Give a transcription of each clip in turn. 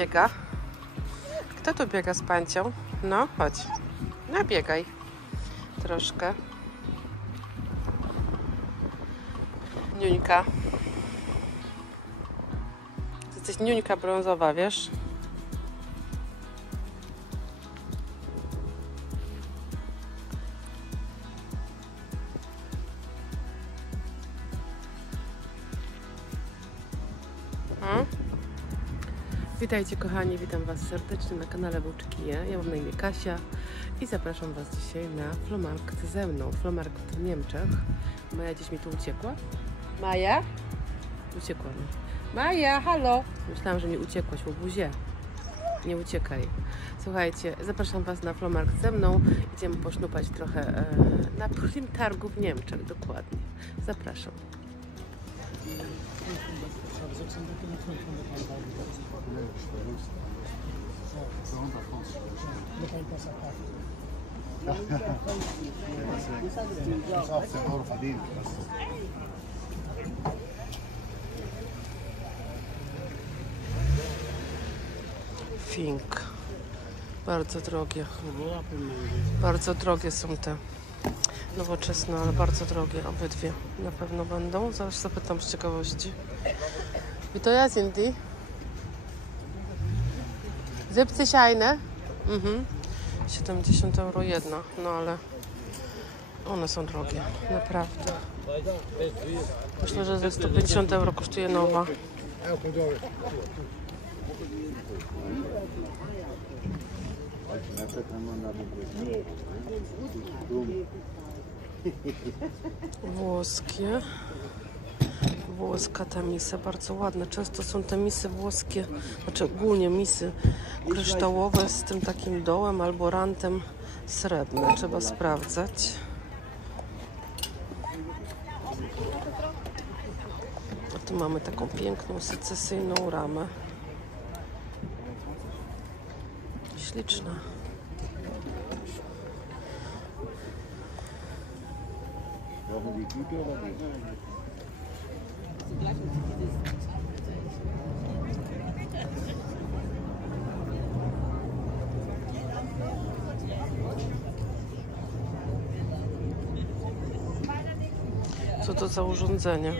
biega? Kto tu biega z pancią? No, chodź. No, biegaj. Troszkę. Niuńka. Ty jesteś niuńka brązowa, wiesz? Witajcie kochani, witam Was serdecznie na kanale Bułczyki Je. Ja mam na imię Kasia i zapraszam Was dzisiaj na Flohmarkt ze mną. Flohmarkt w Niemczech. Maja gdzieś mi tu uciekła. Maja? Uciekła mi. Maja, halo! Myślałam, że mi uciekłaś, łobuzie. Nie uciekaj. Słuchajcie, zapraszam Was na Flohmarkt ze mną. Idziemy posznupać trochę na targu w Niemczech, dokładnie. Zapraszam. Fink. Bardzo drogie. Bardzo drogie są te nowoczesne, ale bardzo drogie obydwie. Na pewno będą. Zaraz zapytam z ciekawości. Wie to ja sind die? 70 eine? 70 euro jedna. No ale one są drogie. Naprawdę. Myślę, że ze 150 euro kosztuje nowa. Włoskie. Włoska ta misa, bardzo ładne. Często są te misy włoskie, znaczy ogólnie misy kryształowe z tym takim dołem albo rantem srebrne. Trzeba sprawdzać. A tu mamy taką piękną secesyjną ramę. Śliczna. Co to za urządzenie?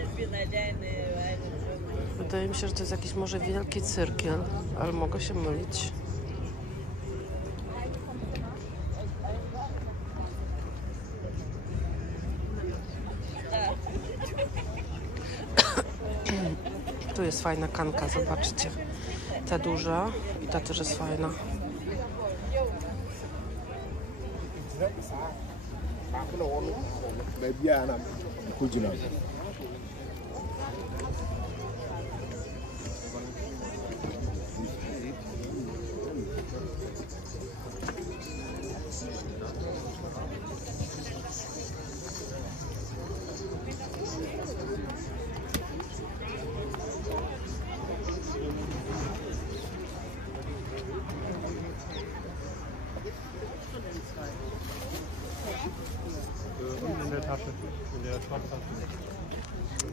Wydaje mi się, że to jest jakiś może wielki cyrkiel, ale mogę się mylić. Tu jest fajna kanka, zobaczcie. Ta duża i ta też jest fajna.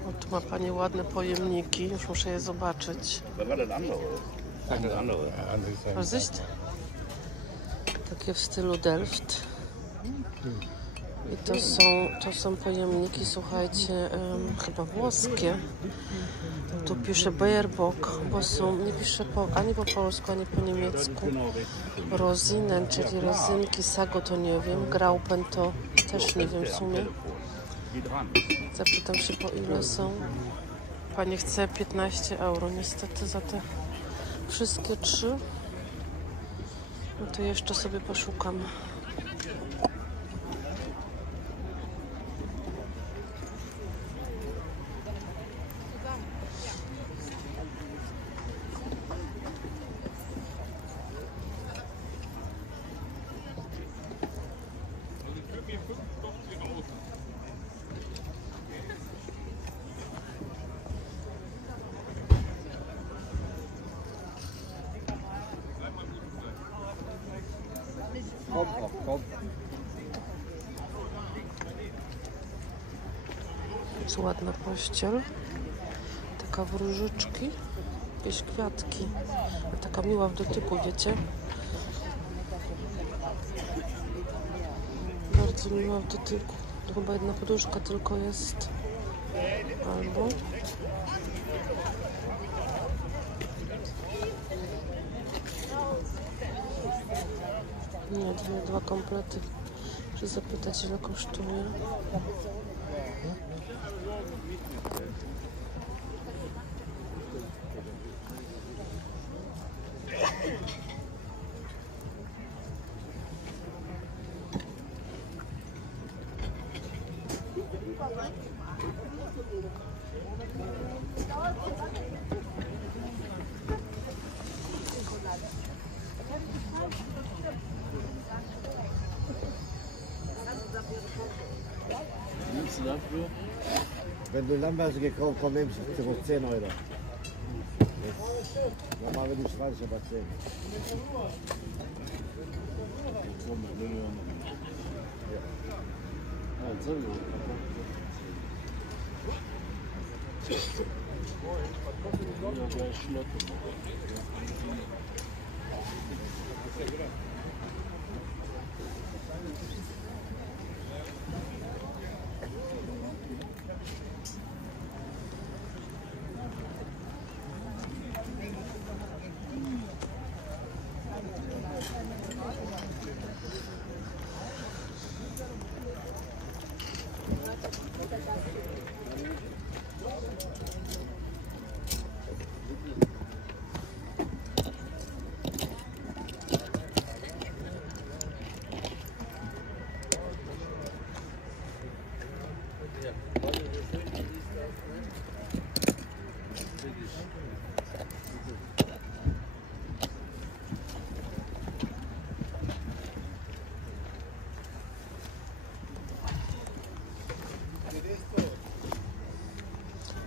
O, tu ma Pani ładne pojemniki, już muszę je zobaczyć. Vorsicht. Takie w stylu Delft. I to są pojemniki, słuchajcie, chyba włoskie. Tu pisze Baerbock, bo nie pisze ani po polsku, ani po niemiecku. Rosinen, czyli rezynki, Sago to nie wiem, Graupen to też nie wiem w sumie. Zapytam się, po ile są. Pani chce 15 euro niestety za te wszystkie trzy. No to jeszcze sobie poszukam. Jest ładna pościel. Taka w różyczki. jakieś kwiatki. Taka miła w dotyku, wiecie? Bardzo miła w dotyku. To chyba jedna poduszka tylko jest. Albo... Nie, dwa komplety. Muszę zapytać, ile kosztuje. Wenn du Lamberse gekauft hast, nimmst du für 10 Euro. Normal wenn du 20, aber 10.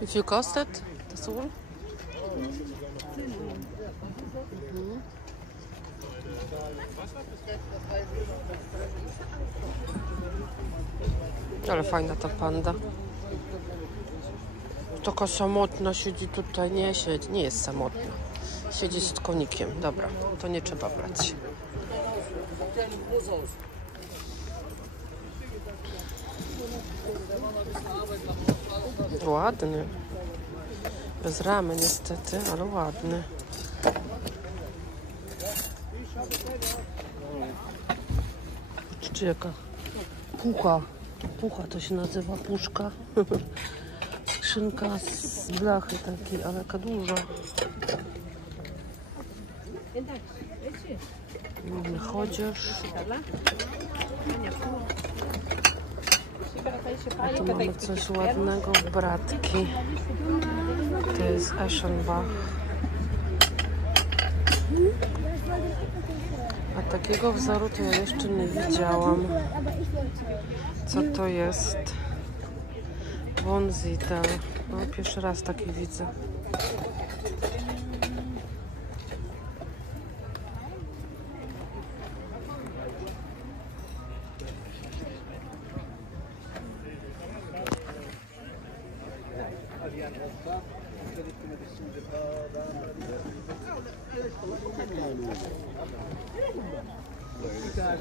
If you cost it, that's all? Ale fajna ta panda. Taka samotna siedzi tutaj. Nie siedzi, nie jest samotna. Siedzi z konikiem. Dobra, to nie trzeba brać. Ładny. Bez ramy niestety, ale ładny. Patrzcie jaka pucha. Pucha to się nazywa, puszka. Skrzynka z blachy takiej, ale jaka duża. Chodzisz. A tu mamy coś ładnego, bratki. To jest Eschenbach. A takiego wzoru to ja jeszcze nie widziałam. Co to jest? Wonsiedel. No, pierwszy raz taki widzę.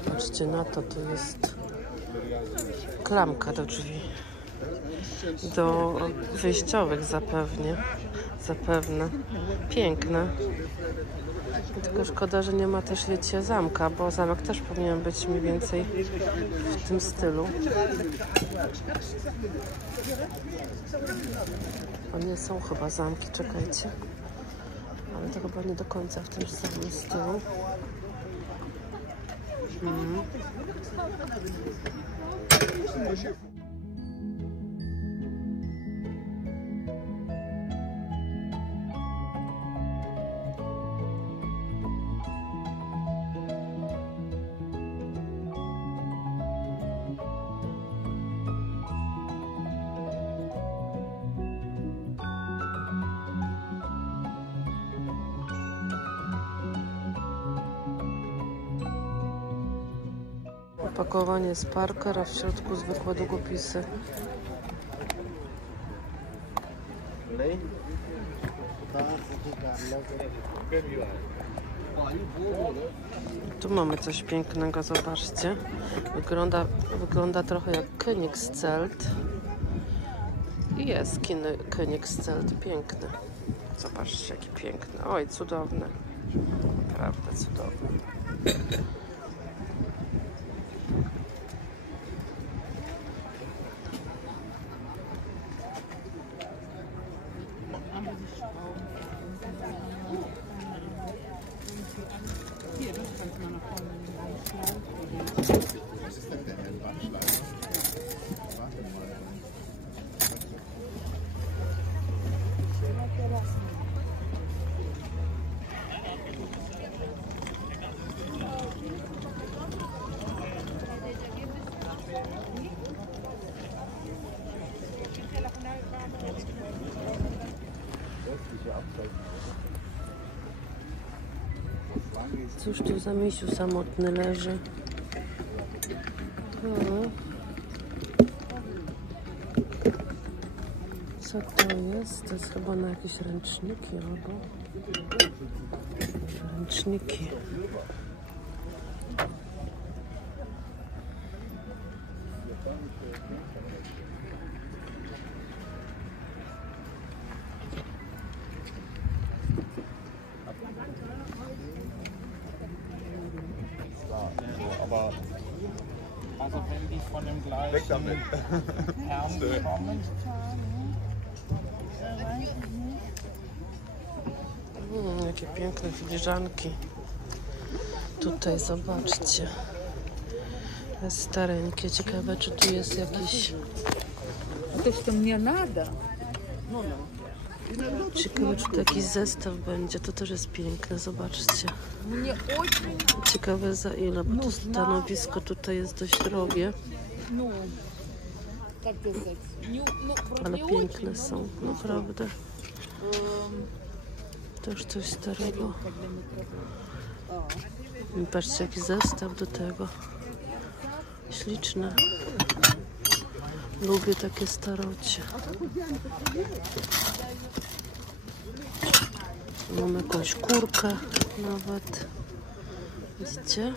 Patrzcie na to, to jest klamka do drzwi, do wyjściowych zapewne. Piękne. Tylko szkoda, że nie ma też, wiecie, zamka, bo zamek też powinien być mniej więcej w tym stylu. To nie są chyba zamki, czekajcie. Ale to chyba nie do końca w tym samym stylu. Opakowanie z Parker, a w środku zwykłe długopisy. Tu mamy coś pięknego, zobaczcie. Wygląda trochę jak Königszelt. I jest Königszelt, piękny. Zobaczcie, jaki piękny. Oj, cudowny. Naprawdę cudowny. Cóż tu za misiu samotny leży? Co to jest? To jest chyba na jakieś ręczniki albo ręczniki. Aber also wenn die von dem gleichen Herrn kommen, Jakie piękne filiżanki. Tutaj zobaczcie. Stareńkie. Ciekawe, czy tu jest jakiś... To, co mnie nada. Ciekawe, czy tu jakiś zestaw będzie. To też jest piękne, zobaczcie. Mnie очень... Ciekawe za ile, bo to stanowisko tutaj jest dość drogie. Ну, как сказать, Ale piękne są, naprawdę. To już coś starego. I patrzcie, jaki zestaw do tego. Śliczne. Lubię takie starocie. Mam jakąś kurkę nawet. Widzicie?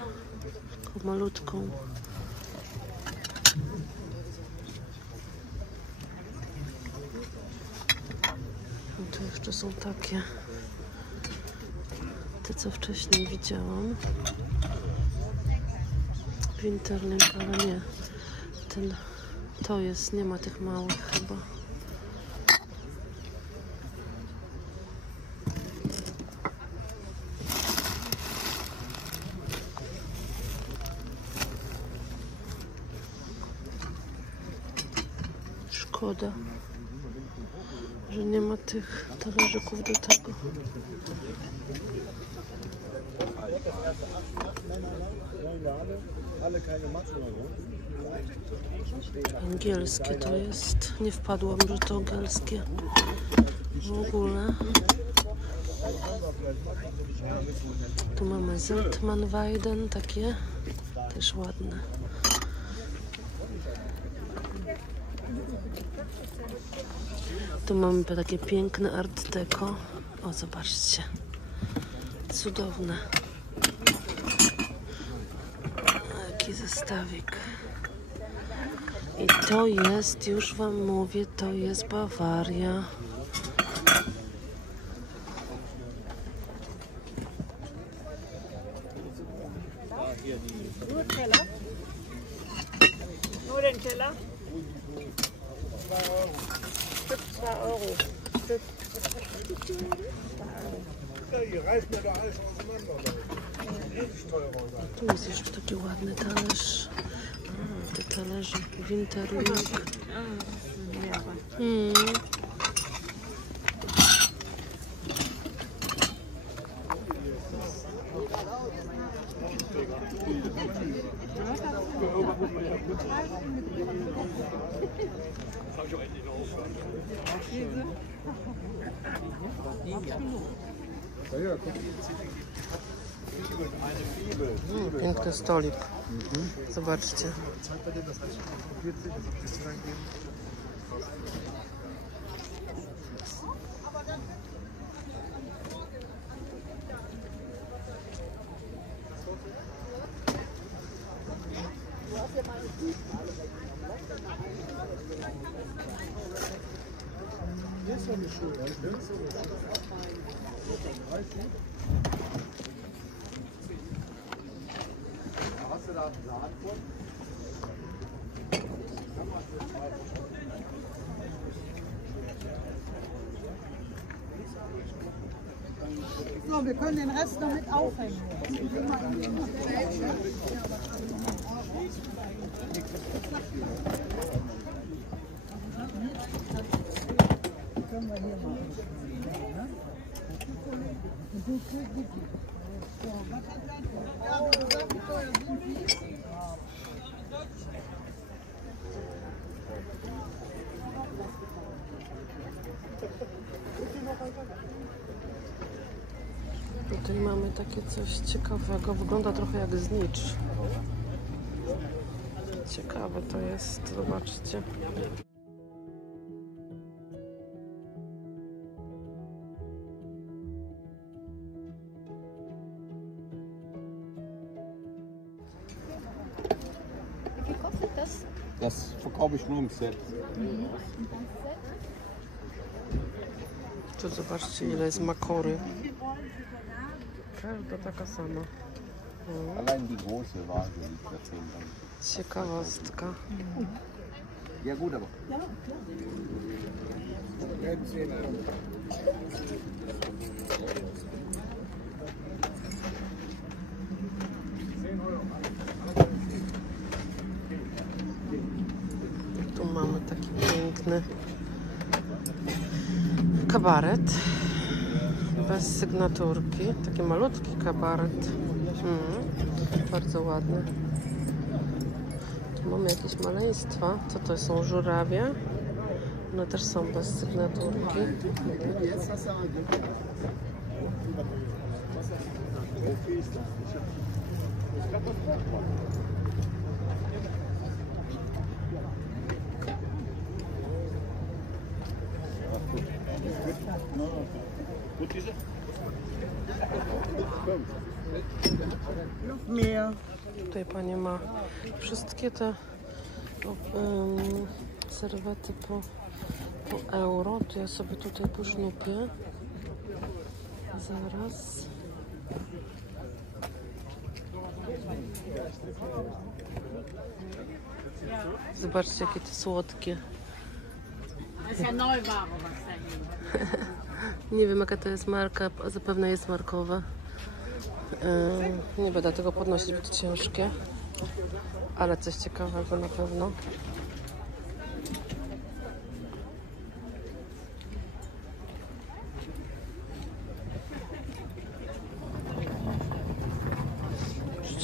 Taką malutką. I tu jeszcze są takie. Te, co wcześniej widziałam. Winterling, ale nie. To jest, nie ma tych małych chyba. Szkoda, że nie ma tych talerzyków do tego. Angielskie to jest. Nie wpadłam, że to angielskie w ogóle. Tu mamy Zeltmann-Weiden, takie też ładne. Tu mamy takie piękne art deco. O, zobaczcie. Cudowne. Jaki zestawik. I to jest, już wam mówię, to jest Bawaria. Nur Teller? Nur den Teller? Stück 2 Euro. Stück. ja, ihr reißt mir da alles auseinander. Tu jest jeszcze taki ładny talerz. A, te talerze Winterling. Piękny stolik. Zobaczcie. So, wir können den Rest noch mit aufhängen. Können wir hier machen. Tutaj mamy takie coś ciekawego. Wygląda trochę jak znicz. Ciekawe to jest. Zobaczcie. Wie kostet das? Das verkaufe ich nur im Set. Tu zobaczcie, ile jest makory. Każda taka sama. Allein die große Vase liegt da 10 Euro. Ciekawostka. Ja gut, aber. Tu mamy taki piękny kabaret bez sygnaturki, taki malutki kabaret, bardzo ładny. Tu mamy jakieś maleństwa, co to są, żurawie? One też są bez sygnaturki. Tutaj pani ma wszystkie te serwety po euro. To ja sobie tutaj posznupię. Zaraz. Zobaczcie, jakie to słodkie. Nie wiem, jaka to jest marka, zapewne jest markowa. Nie będę tego podnosić, bo to ciężkie, ale coś ciekawego na pewno.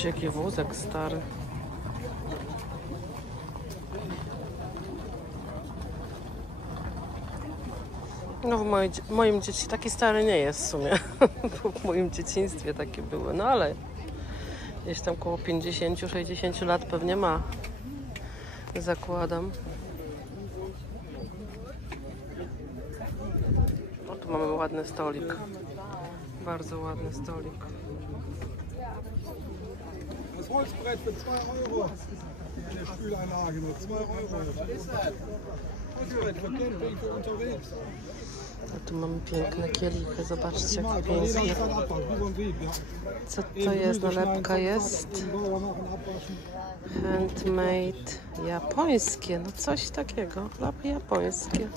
Zobaczcie, jaki wózek stary. No w moim dzieci taki stary nie jest w sumie, bo w moim dzieciństwie takie były, no ale gdzieś tam koło 50-60 lat pewnie ma, zakładam. O, tu mamy ładny stolik, bardzo ładny stolik. Das Holzbrett für 2 Euro. Eine Spülanlage nur 2 Euro. Holzbrett für Camping, für unterwegs. A tu mamy piękne kielichy, zobaczcie, jak pięknie. Co to jest? Nalepka jest handmade, japońskie, no coś takiego, lapy japońskie.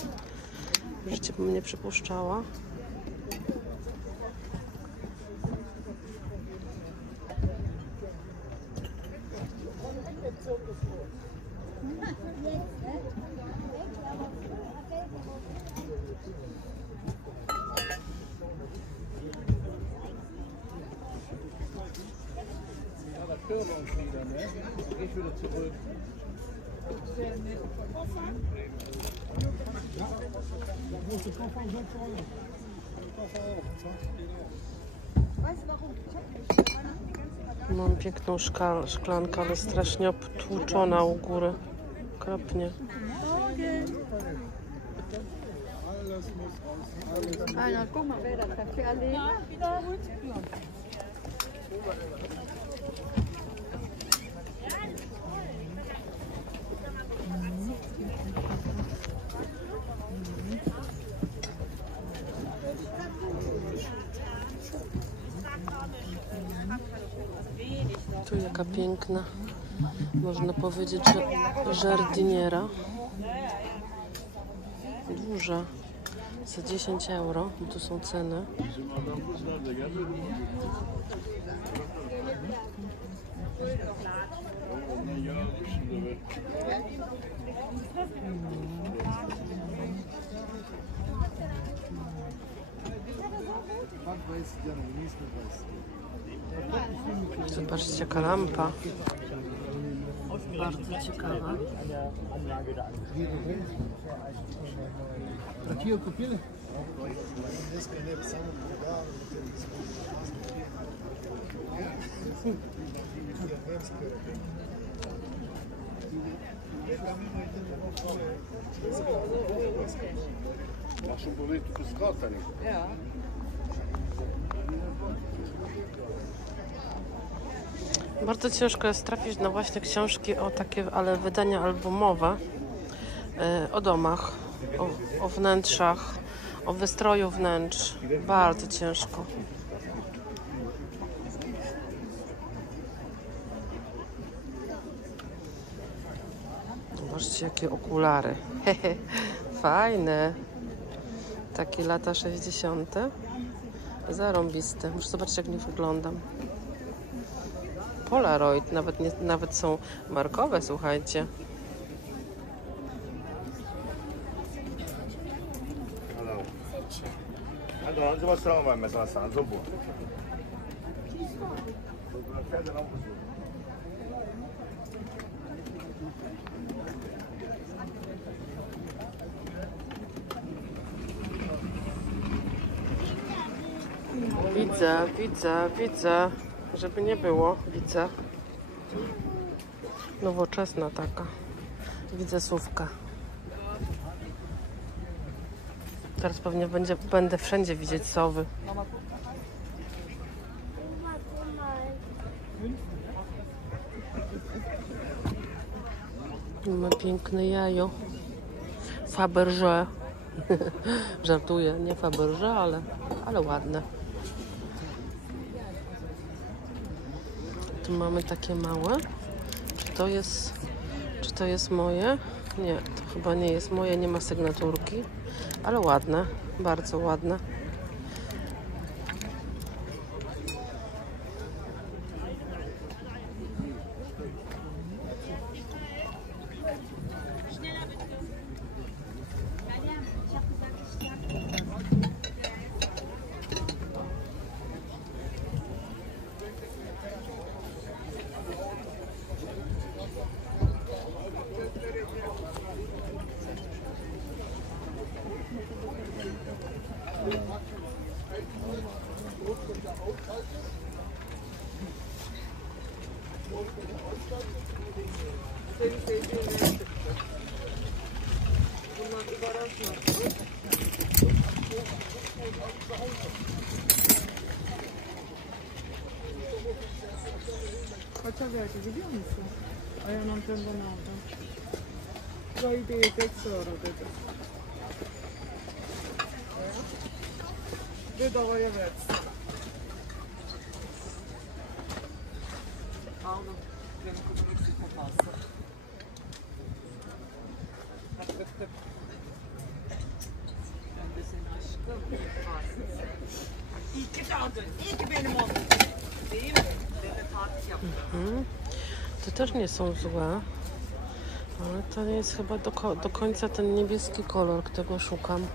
W życiu bym nie przypuszczała. Mam piękną szklankę, ale strasznie obtłuczona u góry. Okropnie. Einer, guck mal, wer das dafür erlebt. Tu jaka piękna, można powiedzieć, że żardiniera. Duża. Za 10 euro. Tu są ceny. Zobaczcie, jaka lampa. Bardzo ciekawa. Bardzo ciężko jest trafić na właśnie książki o takie, ale wydania albumowe, o domach, o wnętrzach, o wystroju wnętrz. Bardzo ciężko. Zobaczcie, jakie okulary. Fajne. Takie lata 60. Zarąbiste. Muszę zobaczyć, jak w nich wyglądam. Polaroid. Nawet są markowe, słuchajcie. Widzę, żeby nie było, widzę. Nowoczesna taka. Widzę słówka. Teraz pewnie będę wszędzie widzieć sowy. Ma piękne jajo. Fabergé. Żartuję, nie Fabergé, ale ładne. Tu mamy takie małe. Czy to jest moje? Nie, to chyba nie jest moje, nie ma sygnaturki. Ale ładne, bardzo ładne. Faccia vedere che vediamo. Ah, io non prendo nota. Poi di tesoro, vedo voi aversi. Auto, prendo come si passa. Te też nie są złe, ale to nie jest chyba do końca ten niebieski kolor, którego szukam.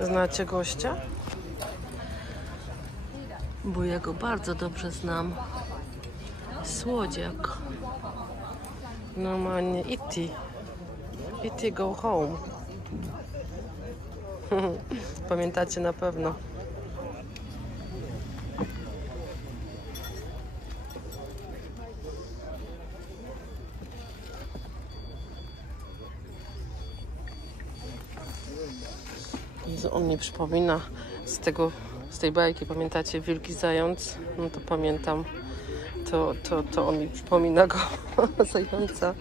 Znacie gościa? Bo ja go bardzo dobrze znam. Słodziak. Normalnie E.T. Go Home. Pamiętacie na pewno. On mi przypomina z tej bajki, pamiętacie, Wilki Zając? No to pamiętam. To on mi przypomina go, zająca.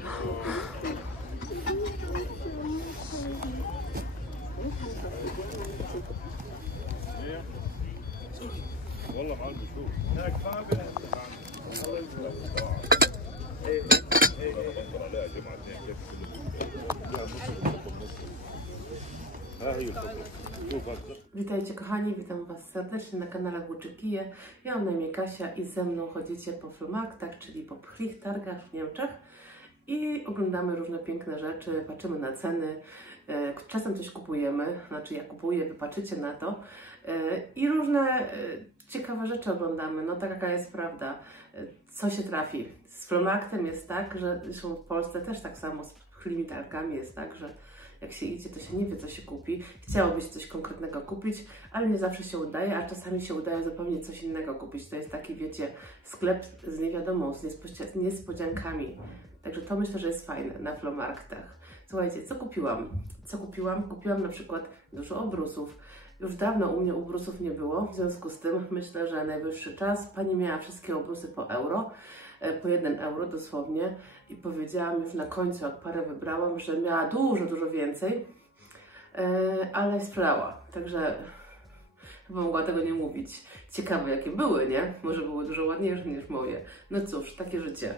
Witajcie kochani, witam Was serdecznie na kanale Włóczykije. Ja mam na imię Kasia i ze mną chodzicie po flohmarktach, czyli po pchlich targach w Niemczech i oglądamy różne piękne rzeczy, patrzymy na ceny, czasem coś kupujemy, znaczy ja kupuję, wy patrzycie na to i różne ciekawe rzeczy oglądamy. No taka jest prawda, co się trafi. Z flohmarktem jest tak, że zresztą w Polsce też tak samo z pchliwymi targami jest tak, że jak się idzie, to się nie wie, co się kupi. Chciałoby się coś konkretnego kupić, ale nie zawsze się udaje, a czasami się udaje zupełnie coś innego kupić. To jest taki, wiecie, sklep z niewiadomą, z niespodziankami. Także to myślę, że jest fajne na flohmarktach. Słuchajcie, co kupiłam? Kupiłam na przykład dużo obrusów. Już dawno u mnie obrusów nie było, w związku z tym myślę, że najwyższy czas. Pani miała wszystkie obrusy po euro. Po 1 euro dosłownie i powiedziałam już na końcu, jak parę wybrałam, że miała dużo więcej, ale sprzedała, także chyba mogła tego nie mówić. Ciekawe jakie były, nie? Może były dużo ładniejsze niż moje. No cóż, takie życie.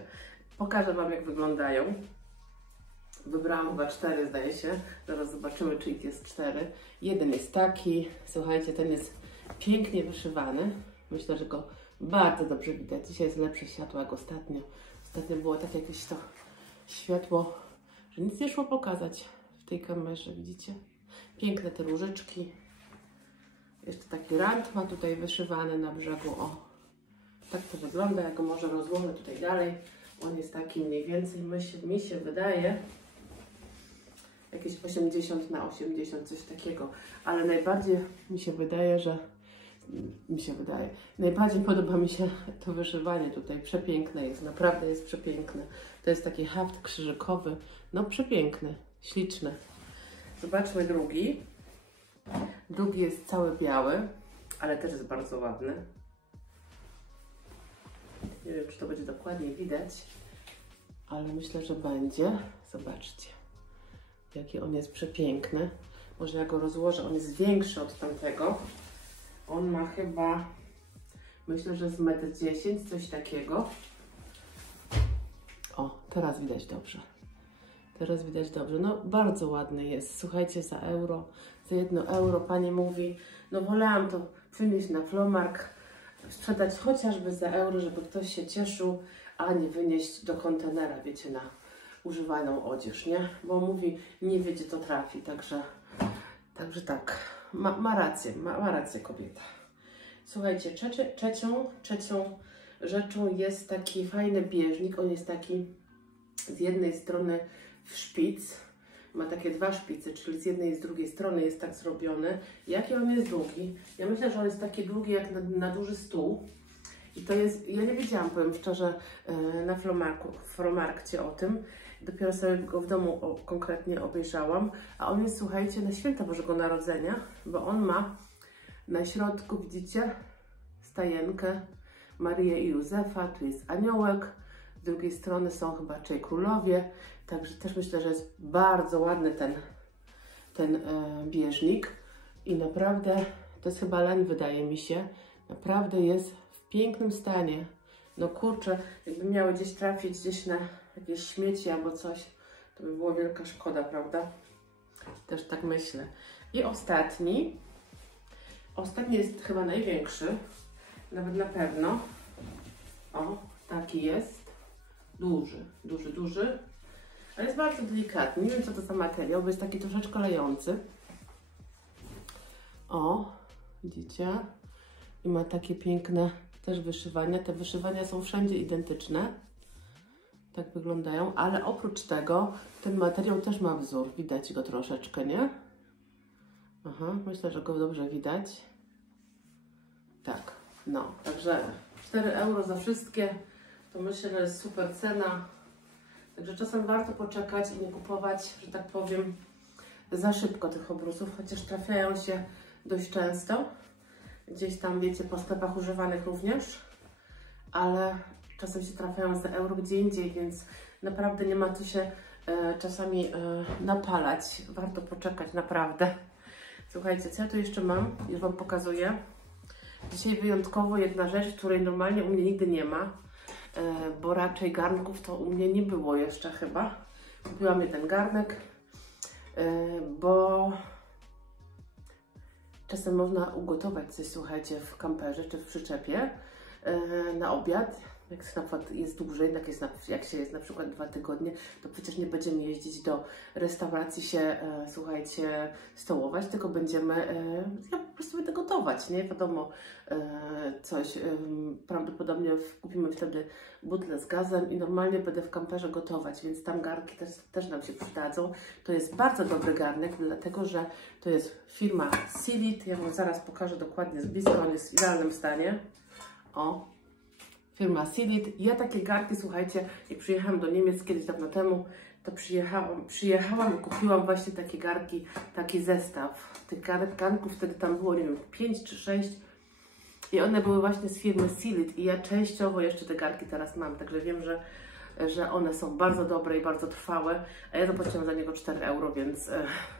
Pokażę Wam, jak wyglądają. Wybrałam chyba 4, zdaje się. Zaraz zobaczymy, czy ich jest 4. Jeden jest taki, słuchajcie, ten jest pięknie wyszywany. Myślę, że go bardzo dobrze widać. Dzisiaj jest lepsze światło jak ostatnio. Ostatnio było tak jakieś to światło, że nic nie szło pokazać w tej kamerze, widzicie? Piękne te różyczki. Jeszcze taki rand ma tutaj wyszywany na brzegu. O, tak to wygląda. Ja go może rozłożę tutaj dalej. On jest taki mniej więcej, mi się wydaje, jakieś 80 na 80, coś takiego. Ale najbardziej mi się wydaje, najbardziej podoba mi się to wyszywanie tutaj, przepiękne jest, naprawdę jest przepiękne. To jest taki haft krzyżykowy, no przepiękny, śliczny. Zobaczmy drugi. Drugi jest cały biały, ale też jest bardzo ładny. Nie wiem, czy to będzie dokładnie widać, ale myślę, że będzie. Zobaczcie, jaki on jest przepiękny. Może ja go rozłożę, on jest większy od tamtego. On ma chyba, myślę, że z 1,10 m, coś takiego. O, teraz widać dobrze. Teraz widać dobrze. No, bardzo ładny jest. Słuchajcie, za 1 euro pani mówi, no wolałam to przynieść na flohmarkt, sprzedać chociażby za euro, żeby ktoś się cieszył, a nie wynieść do kontenera, wiecie, na używaną odzież, nie? Bo mówi, nie wie, gdzie to trafi, także tak. Ma rację kobieta. Słuchajcie, trzecią rzeczą jest taki fajny bieżnik. On jest taki z jednej strony w szpic. Ma takie 2 szpice, czyli z jednej i z drugiej strony jest tak zrobiony. Jaki on jest długi? Ja myślę, że on jest taki długi jak na duży stół. I to jest, ja nie wiedziałam, powiem szczerze, na flohmarkcie o tym. Dopiero sobie go w domu konkretnie obejrzałam, a on jest, słuchajcie, na święta Bożego Narodzenia, bo on ma na środku, widzicie, stajenkę Marię i Józefa, tu jest aniołek, z drugiej strony są chyba 3 królowie, także też myślę, że jest bardzo ładny ten bieżnik i naprawdę, to jest chyba leń, wydaje mi się, naprawdę jest w pięknym stanie. No kurczę, jakby miały gdzieś trafić, gdzieś na jakieś śmieci albo coś, to by było wielka szkoda, prawda? Też tak myślę. I ostatni jest chyba największy, nawet na pewno. O, taki jest. Duży. Ale jest bardzo delikatny. Nie wiem, co to za materiał, bo jest taki troszeczkę lejący. O, widzicie? I ma takie piękne też wyszywania. Te wyszywania są wszędzie identyczne. Tak wyglądają, ale oprócz tego ten materiał też ma wzór. Widać go troszeczkę, nie? Aha, myślę, że go dobrze widać. Tak, no, także 4 euro za wszystkie, to myślę, że jest super cena. Także czasem warto poczekać i nie kupować, że tak powiem, za szybko tych obrusów, chociaż trafiają się dość często. Gdzieś tam, wiecie, po sklepach używanych również, ale czasem się trafiają za euro gdzie indziej, więc naprawdę nie ma co się czasami napalać. Warto poczekać, naprawdę. Słuchajcie, co ja tu jeszcze mam? Już Wam pokazuję. Dzisiaj wyjątkowo jedna rzecz, której normalnie u mnie nigdy nie ma, bo raczej garnków to u mnie nie było jeszcze chyba. Kupiłam jeden garnek, bo czasem można ugotować coś, słuchajcie, w kamperze czy w przyczepie na obiad. Jak na przykład jest dłużej, jak się jest na przykład 2 tygodnie, to przecież nie będziemy jeździć do restauracji się, słuchajcie, stołować, tylko będziemy po prostu będę gotować, nie? Wiadomo, coś, prawdopodobnie kupimy wtedy butlę z gazem i normalnie będę w kamperze gotować, więc tam garnki też nam się przydadzą. To jest bardzo dobry garnek, dlatego że to jest firma Sealit. Ja Wam zaraz pokażę dokładnie z bliska, on jest w idealnym stanie. O. Firma Sealit. Ja takie garnki, słuchajcie, jak przyjechałam do Niemiec kiedyś dawno temu, to przyjechałam i kupiłam właśnie takie garnki, taki zestaw. Tych garnków wtedy tam było, nie wiem, 5 czy 6 i one były właśnie z firmy Sealit i ja częściowo jeszcze te garnki teraz mam, także wiem, że one są bardzo dobre i bardzo trwałe, a ja zapłaciłam za niego 4 euro, więc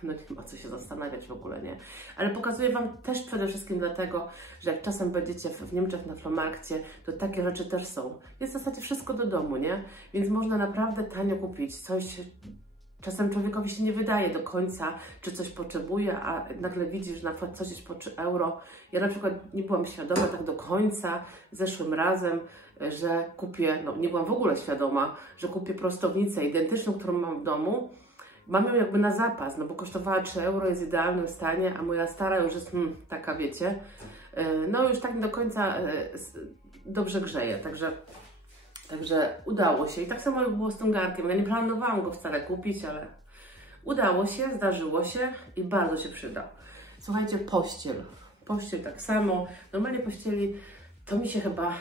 no nie ma co się zastanawiać w ogóle, nie? Ale pokazuję Wam też przede wszystkim dlatego, że jak czasem będziecie w Niemczech na Flohmarkcie, to takie rzeczy też są. Jest w zasadzie wszystko do domu, nie? Więc można naprawdę tanio kupić coś. Czasem człowiekowi się nie wydaje do końca, czy coś potrzebuje, a nagle widzisz, że na przykład coś jest po 3 euro. Ja na przykład nie byłam świadoma tak do końca zeszłym razem, że kupię, no nie byłam w ogóle świadoma, że kupię prostownicę identyczną, którą mam w domu. Mam ją jakby na zapas, no bo kosztowała 3 euro, jest w idealnym stanie, a moja stara już jest taka, wiecie, no już tak nie do końca dobrze grzeje, Także udało się. I tak samo było z tym garnkiem. Ja nie planowałam go wcale kupić, ale udało się, zdarzyło się i bardzo się przyda. Słuchajcie, pościel. Pościel tak samo. Normalnie pościeli to mi się chyba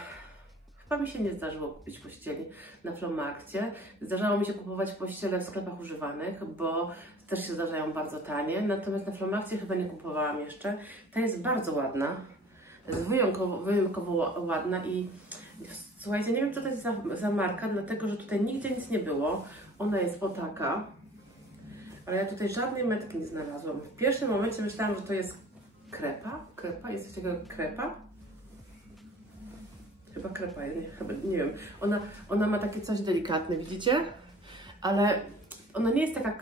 mi się nie zdarzyło kupić pościeli na Flohmarkcie. Zdarzało mi się kupować pościele w sklepach używanych, bo też się zdarzają bardzo tanie. Natomiast na Flohmarkcie chyba nie kupowałam jeszcze. Ta jest bardzo ładna. Jest wyjątkowo ładna i słuchajcie, nie wiem co to jest za marka, dlatego że tutaj nigdzie nic nie było. Ona jest o taka, ale ja tutaj żadnej metki nie znalazłam. W pierwszym momencie myślałam, że to jest krepa. Krepa? Jest coś takiego krepa? Chyba krepa, nie wiem. Ona ma takie coś delikatne, widzicie? Ale ona nie jest taka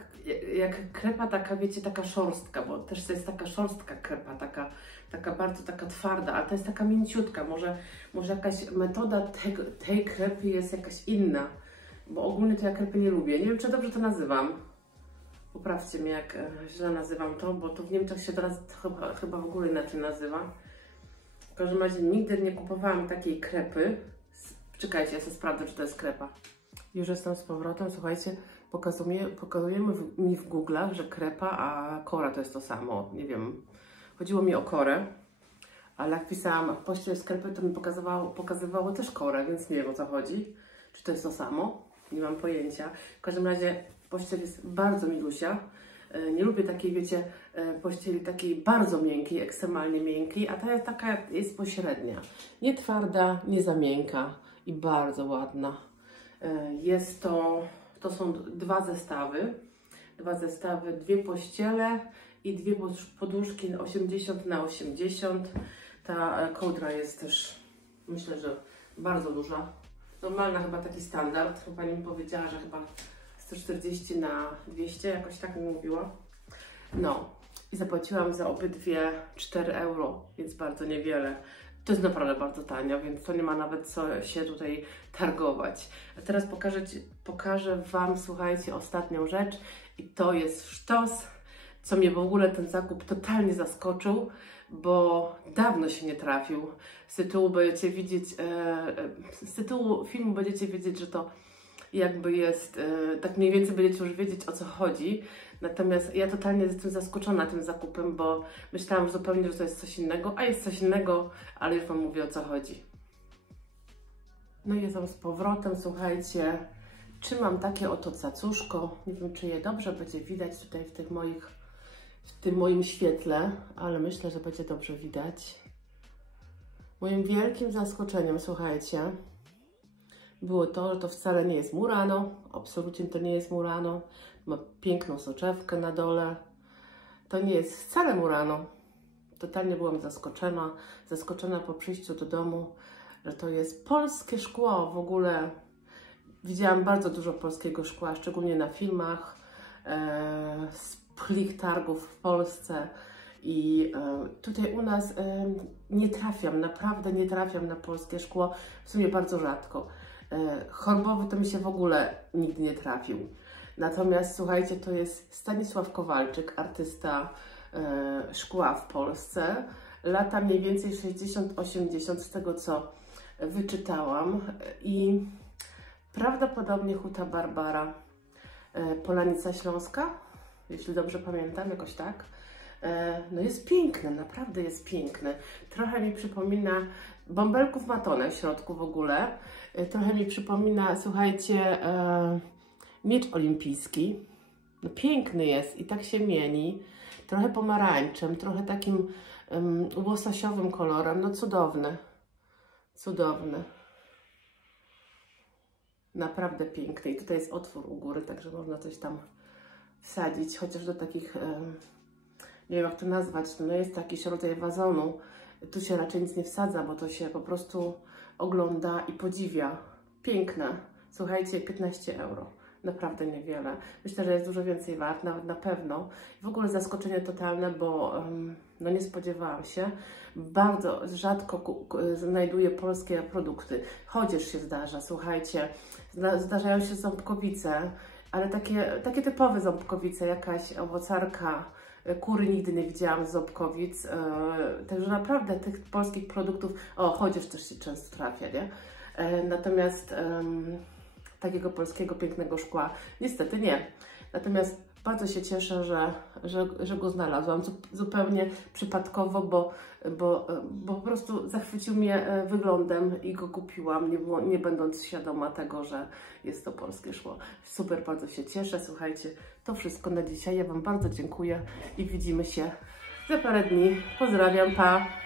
jak krepa, taka, wiecie, taka szorstka, bo też to jest taka szorstka krepa, taka bardzo taka twarda, ale to jest taka mięciutka. Może jakaś metoda tej krepy jest jakaś inna, bo ogólnie to ja krepy nie lubię. Nie wiem, czy dobrze to nazywam. Poprawcie mnie, jak źle nazywam to, bo to w Niemczech się teraz chyba w ogóle inaczej nazywa. W każdym razie nigdy nie kupowałam takiej krepy. Czekajcie, ja sobie sprawdzę, czy to jest krepa. Już jestem z powrotem, słuchajcie, pokazujemy mi w Google'ach, że krepa, a kora to jest to samo. Nie wiem, chodziło mi o korę, ale jak pisałam pościel z krepy, to mi pokazywało też korę, więc nie wiem, o co chodzi. Czy to jest to samo? Nie mam pojęcia. W każdym razie pościel jest bardzo milusia. Nie lubię takiej, wiecie, pościeli takiej bardzo miękkiej, ekstremalnie miękkiej, a ta jest taka, jest pośrednia. Nie twarda, nie za miękka i bardzo ładna. To są dwa zestawy, dwie pościele i dwie poduszki 80 na 80. Ta kołdra jest też, myślę, że bardzo duża. Normalna chyba taki standard. Pani mi powiedziała, że chyba 140 na 200, jakoś tak mi mówiła. No i zapłaciłam za obydwie 4 euro, więc bardzo niewiele. To jest naprawdę bardzo tanio, więc to nie ma nawet co się tutaj targować. A teraz pokażę Wam, słuchajcie, ostatnią rzecz i to jest sztos, co mnie w ogóle ten zakup totalnie zaskoczył, bo dawno się nie trafił. Z tytułu będziecie widzieć, z tytułu filmu będziecie wiedzieć, że to jakby jest, tak mniej więcej będziecie już wiedzieć, o co chodzi. Natomiast ja totalnie jestem zaskoczona tym zakupem, bo myślałam zupełnie, że to jest coś innego, a jest coś innego, ale już Wam mówię, o co chodzi. No i jestem z powrotem, słuchajcie, trzymam takie oto cacuszko, nie wiem, czy je dobrze będzie widać tutaj w tych moich w tym moim świetle, ale myślę, że będzie dobrze widać. Moim wielkim zaskoczeniem, słuchajcie, było to, że to wcale nie jest Murano, absolutnie to nie jest Murano, ma piękną soczewkę na dole, to nie jest wcale Murano. Totalnie byłam zaskoczona po przyjściu do domu, że to jest polskie szkło. W ogóle widziałam bardzo dużo polskiego szkła, szczególnie na filmach z plich targów w Polsce i tutaj u nas nie trafiam, naprawdę nie trafiam na polskie szkło, w sumie bardzo rzadko. Chorbowy to mi się w ogóle nigdy nie trafił. Natomiast słuchajcie, to jest Stanisław Kowalczyk, artysta szkła w Polsce. Lata mniej więcej 60-80 z tego, co wyczytałam. I prawdopodobnie Huta Barbara, Polanica Śląska, jeśli dobrze pamiętam, jakoś tak. No jest piękny, naprawdę jest piękny. Trochę mi przypomina, bąbelków ma tonę w środku w ogóle. Trochę mi przypomina, słuchajcie, miecz olimpijski. No piękny jest i tak się mieni. Trochę pomarańczem, trochę takim łososiowym kolorem. No cudowny. Cudowny. Naprawdę piękny. I tutaj jest otwór u góry, także można coś tam wsadzić, chociaż do takich, nie wiem jak to nazwać, no jest to jakiś rodzaj wazonu. Tu się raczej nic nie wsadza, bo to się po prostu ogląda i podziwia. Piękne. Słuchajcie, 15 euro. Naprawdę niewiele. Myślę, że jest dużo więcej wart, nawet na pewno. W ogóle zaskoczenie totalne, bo no nie spodziewałam się. Bardzo rzadko znajduję polskie produkty. Chociaż się zdarza, słuchajcie, zdarzają się ząbkowice, ale takie typowe ząbkowice, jakaś owocarka, kury nigdy nie widziałam z ząbkowic. Także naprawdę tych polskich produktów, chociaż też się często trafia, nie? Natomiast takiego polskiego pięknego szkła niestety nie. Natomiast bardzo się cieszę, że go znalazłam zupełnie przypadkowo, bo po prostu zachwycił mnie wyglądem i go kupiłam, nie będąc świadoma tego, że jest to polskie szkło. Super, bardzo się cieszę. Słuchajcie, to wszystko na dzisiaj. Ja Wam bardzo dziękuję i widzimy się za parę dni. Pozdrawiam, pa!